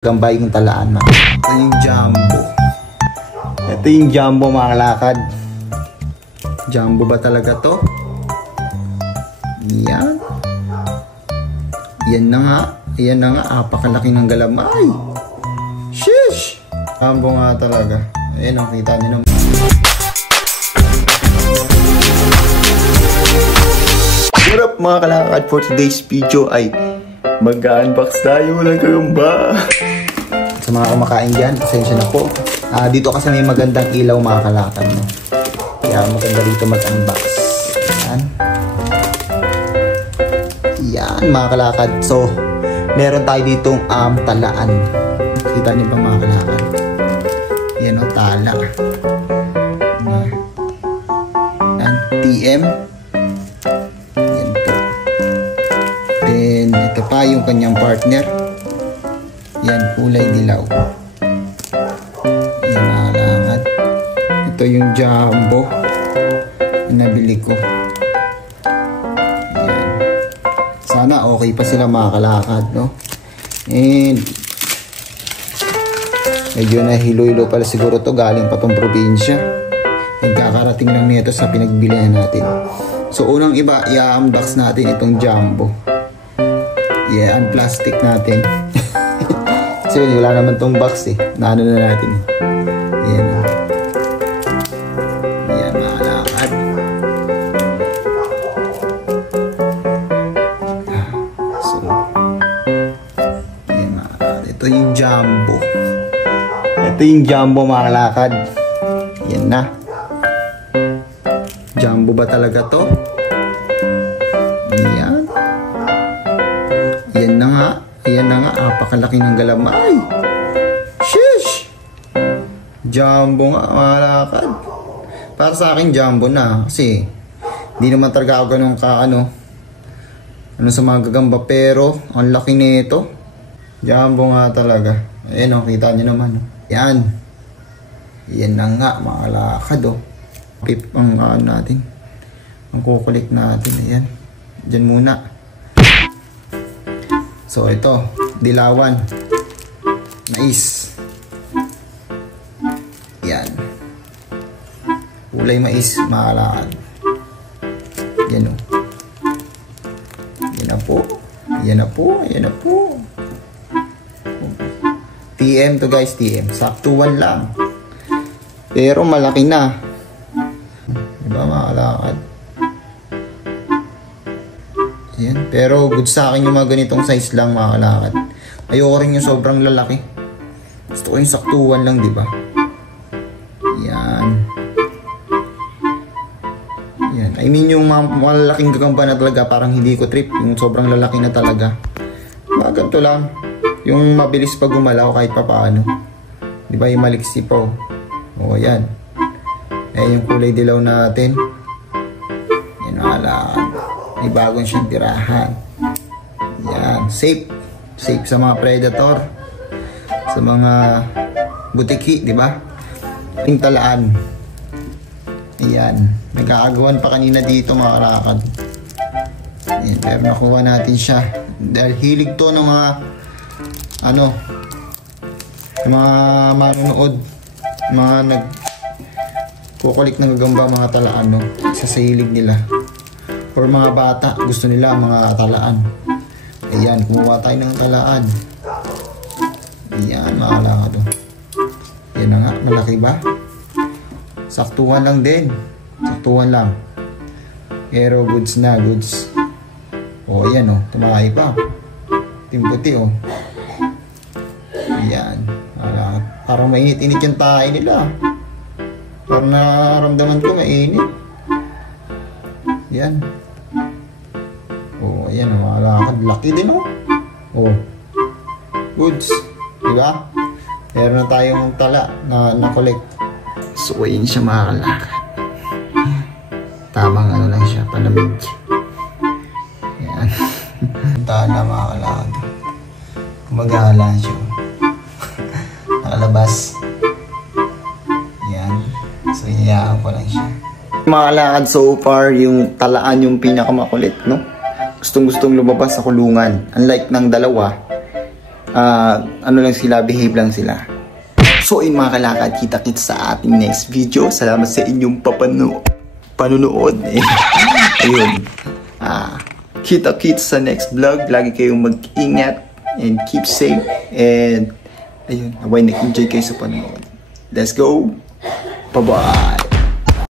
Gambay yung talaan mga. Ito yung jumbo. Ito yung jumbo mga kalakad. Jumbo ba talaga to? Yan. Yan na nga. Yan na nga. Apakalaki ng galamay. Sheesh! Jumbo nga talaga. Ayan o. Kita nyo naman. What up mga kalakad? For today's video ay mag-unbox tayo ng kagamba. Sa mga kumakain dyan, pasensya na po. Dito kasi may magandang ilaw mga kalakad. No? Kaya maganda dito mag-unbox. Yan. Yan mga kalakad. So, meron tayo ditong talaan. Kita niyo ba mga kalakad? Yan o, tala. Yan, TM. Ito pa yung kanyang partner. Yan, kulay dilaw. Yan mga kalakad. Ito yung jumbo na nabili ko. Yan. Sana okay pa sila mga kalakad, no? And medyo nahilo-hilo pala siguro to. Galing pa tong probinsya. Nagkakarating lang nito sa pinagbilihan natin. So unang iba, i-unbox natin itong jumbo. Yeah, plastic natin. So wala naman tong box eh. Naano na natin. Yan. Yan mga kalakad. So yan mga kalakad. Ito yung jumbo. Ito yung jumbo mga kalakad. Yan na. Jumbo ba talaga to? Yan. Yan na nga. Ayan na nga. Apakalaki ng galamay. Sheesh! Jumbo nga mga kalakad. Para sa akin jumbo na. Kasi hindi naman talaga ako ganun ka ano sa mga gagamba. Pero ang laki nito. Jumbo nga talaga. Ayan o. Kita nyo naman. Yan. Yan na nga mga kalakad o. Pip ang natin. Ang kukulik natin. Ayan. Diyan muna. So ito, dilawan, mais. Yan. Kulay mais, mga kalakad. Yan o. Yan na po. Yan na po. Yan na po. TM to guys, TM. Saktuan lang. Pero malaki na. Diba mga kalakad? Yan. Pero good sa akin yung mga ganitong size lang mga kalakad. Ayoko rin yung sobrang lalaki. Gusto ko yung saktuan lang, di ba? Yan. Yan. I mean yung mga malalaking gagamba na talaga, parang hindi ko trip. Yung sobrang lalaki na talaga. Mga ganito lang. Yung mabilis pa gumalaw kahit pa paano. Di ba yung maliksi po? O yan. Eh yung kulay dilaw natin. Yan mga kalakad. May bagong siyang tirahan. Yan. Safe. Safe sa mga predator. Sa mga butiki, di ba? Yung talaan. Ayan. Nag-aagawan pa kanina dito mga kalakad. Ayan. Pero nakuha natin siya. Dahil hilig to ng mga ng mga manonood. Mga nagkukulik ng gagamba mga talaan, no? Sa hilig nila. Or mga bata, gusto nila mga talaan. Ayan, kumuha tayo ng talaan. Ayan, mga kalakad. Yan na nga, malaki ba? Saktuhan lang din. Saktuhan lang. Pero goods na, goods. O, ayan o, tumakay pa. Timputi o. Ayan, mga kalakad. Parang mainit-init yung tayo nila. Parang nararamdaman ko mainit. Yan. Oh, ayan mga kalakad. Laki din oh. Oh. Goods. Diba? Meron na tayong tala na na-collect. So, ayan siya mga kalakad. Tamang ano lang siya, palamig. Ayan. Tala mga kalakad. Kumagala siya. Nakalabas. Ayan. So, inayaan ko lang siya. Mga kalakad, so far yung talaan yung pinakamakulit, no? Gustong-gustong lumabas sa kulungan. Unlike ng dalawa, ano lang sila, behave lang sila. So yun mga kalakad, kita-kits sa ating next video. Salamat sa inyong panunood. Ayun. Kita-kits sa next vlog. Lagi kayong mag-ingat and keep safe. And ayun, naway nag-enjoy kayo sa panonood. Let's go. Bye-bye.